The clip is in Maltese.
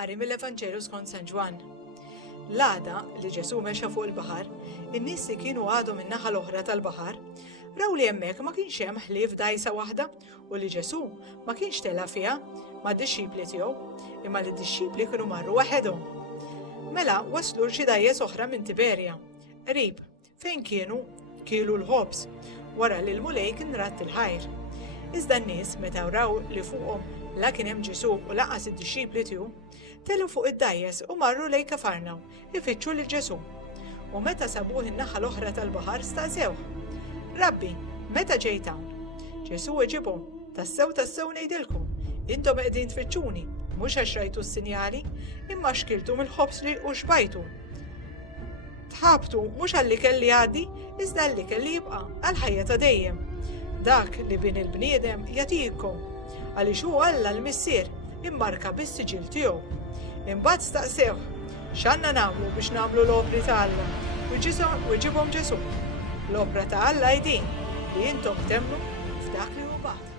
Qari mill-Evanġelu skont San Ġwan. L-għada li Ġesu mexa fuq il-baħar, in-nies li kienu għadhom min-naħa l-oħra tal-baħar, raw li hemmhekk ma kienx hemm ħlief dgħajsa waħda u li Ġesu ma kienx tela fiha mad-dixxipli tiegħu, imma li d-dixxipli kienu marru waħedhom. Mela waslu xi dgħajjes oħra minn Tiberja, qrib fejn kienu kielu l-ħobż wara li l-mulej kien ratt il-ħajr. Iżda n-nies meta raw li fuqhom la kien hemm Ġesu u laqas id-dixxipli tiegħu, telu fuq id-dgħajjes u marru lejn Kafarnaw ifittxu lil Ġesu. U meta sabuh in-naħa l-oħra tal-baħar staqsewh: Rabbi, meta ġejt hawn? Ġesu weġibhom: tassew ngħidilkom, intom qegħdin tfittxuni, mhux għax rajtu s-sinjali, imma xkiltu mill-ħobż li u xbajtu. Tħabtu mhux għalli kelli għaddi, iżda għalli kelli jibqa' għall-ħajja ta' dejjem. Dak li bin il-bniedem jagħtikom, għaliex hu Alla l-Missier immarka bis-siġil tiegħu. Imbagħad staqsewh: x'għandna nagħmlu biex nagħmlu l-opri ta' Alla? Weġibhom Ġesu: l-opra ta' Alla hi din li intom temmnu f'dak li hu bagħt.